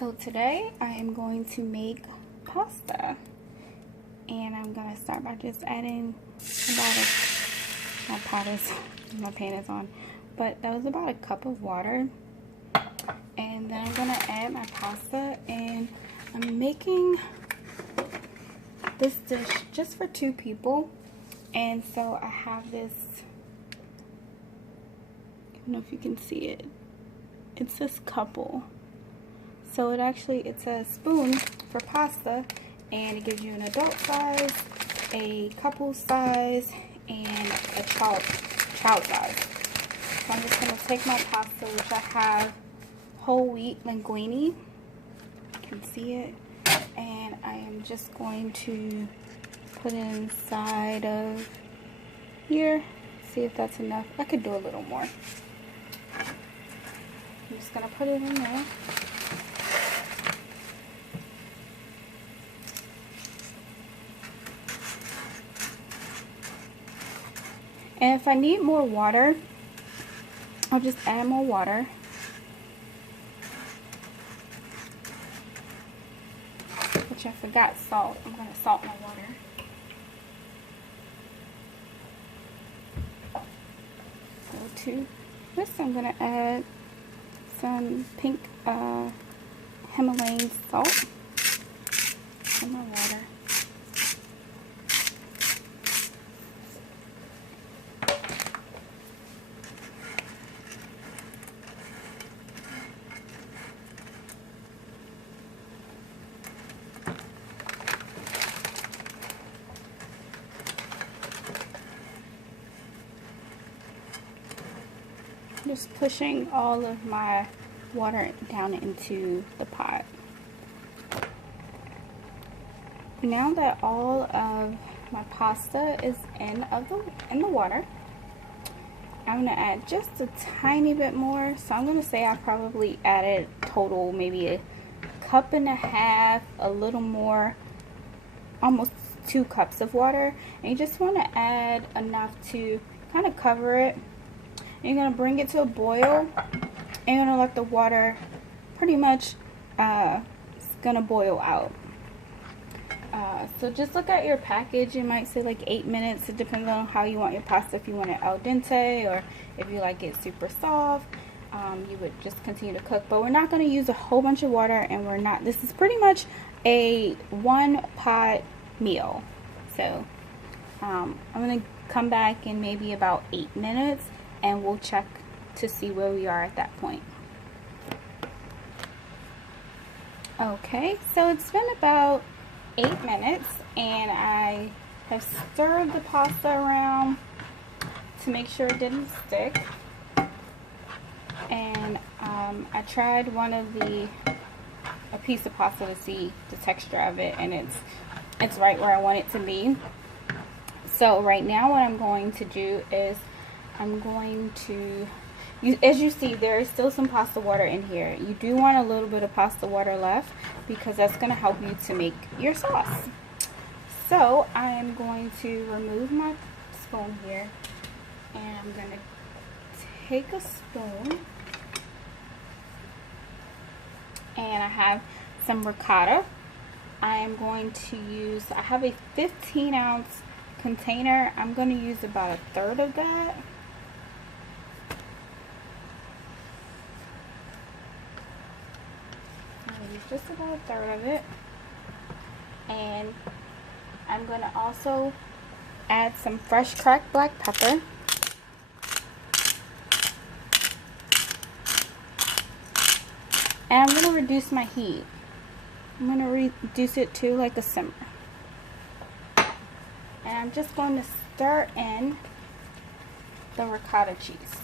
So today I am going to make pasta, and I'm gonna start by just adding about my pan is on, but that was about a cup of water, and then I'm gonna add my pasta. And I'm making this dish just for 2 people, and so I have this, I don't know if you can see it, it's this couple. So it's a spoon for pasta, and it gives you an adult size, a couple size, and a child size. So I'm just going to take my pasta, which I have whole wheat linguine. You can see it. And I am just going to put it inside of here. See if that's enough. I could do a little more. I'm just going to put it in there. And if I need more water, I'll just add more water. Which I forgot salt. I'm going to salt my water. So to this, I'm going to add some pink Himalayan salt in my water. Just pushing all of my water down into the pot. Now that all of my pasta is in the water, I'm gonna add just a tiny bit more. So I'm gonna say I probably added total maybe a cup and a half, a little more, almost 2 cups of water. And you just want to add enough to kind of cover it. You're going to bring it to a boil, and you're going to let the water pretty much, it's going to boil out. So just look at your package. It might say like 8 minutes. It depends on how you want your pasta. If you want it al dente or if you like it super soft, you would just continue to cook. But we're not going to use a whole bunch of water, and this is pretty much a 1-pot meal. So I'm going to come back in maybe about 8 minutes. And we'll check to see where we are at that point. Okay, so it's been about 8 minutes, and I have stirred the pasta around to make sure it didn't stick. And I tried a piece of pasta to see the texture of it, and it's right where I want it to be. So right now what I'm going to do is I'm going to, as you see, there is still some pasta water in here. You do want a little bit of pasta water left because that's going to help you to make your sauce. So I am going to remove my spoon here, and I'm going to take a spoon, and I have some ricotta. I am going to use, I have a 15-ounce container. I'm going to use about 1/3 of that. Just about 1/3 of it. And I'm going to also add some fresh cracked black pepper. And I'm going to reduce my heat. I'm going to reduce it to like a simmer. And I'm just going to stir in the ricotta cheese.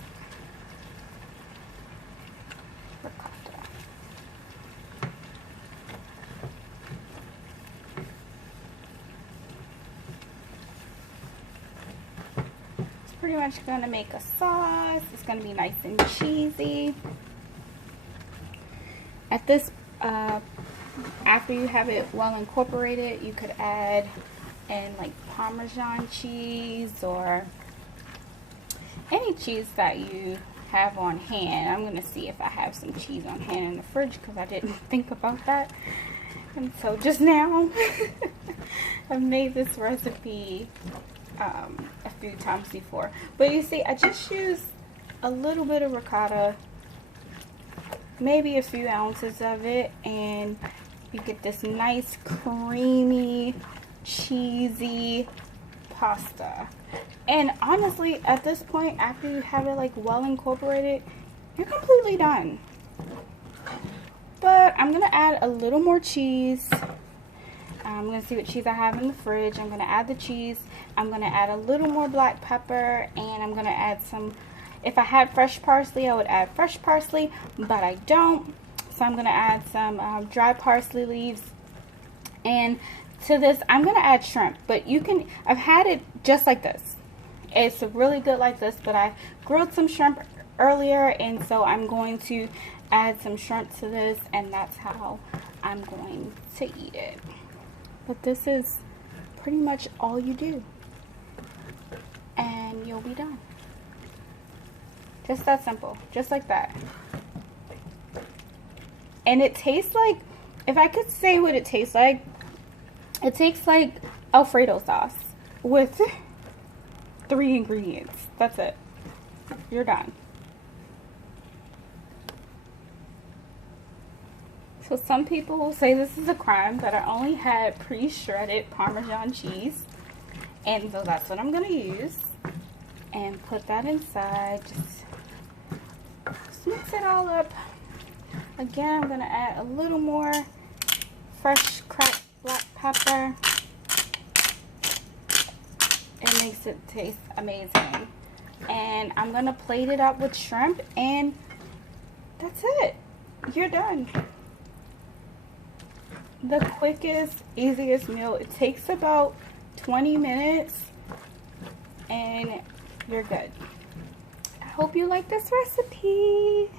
Pretty much going to make a sauce. It's going to be nice and cheesy. At this, after you have it well incorporated, you could add in like Parmesan cheese or any cheese that you have on hand. I'm gonna see if I have some cheese on hand in the fridge because I didn't think about that. And so just now, I've made this recipe a few times before. But you see, I just used a little bit of ricotta, maybe a few ounces of it, and you get this nice creamy, cheesy pasta. And honestly, at this point, after you have it like well incorporated, you're completely done. But I'm gonna add a little more cheese. I'm gonna see what cheese I have in the fridge. I'm gonna add the cheese. I'm gonna add a little more black pepper, and I'm gonna add some, if I had fresh parsley, I would add fresh parsley, but I don't. So I'm gonna add some dry parsley leaves. And to this, I'm gonna add shrimp, but you can, I've had it just like this. It's really good like this, but I grilled some shrimp earlier, and so I'm going to add some shrimp to this, and that's how I'm going to eat it. But this is pretty much all you do, and you'll be done. Just that simple, just like that. And it tastes like, if I could say what it tastes like, it tastes like Alfredo sauce with 3 ingredients. That's it. You're done. So some people will say this is a crime that I only had pre-shredded Parmesan cheese. And so that's what I'm going to use. And put that inside. Just mix it all up. Again, I'm going to add a little more fresh cracked black pepper. It makes it taste amazing. And I'm going to plate it up with shrimp, and that's it. You're done. The quickest, easiest meal. It takes about 20 minutes, and you're good. I hope you like this recipe.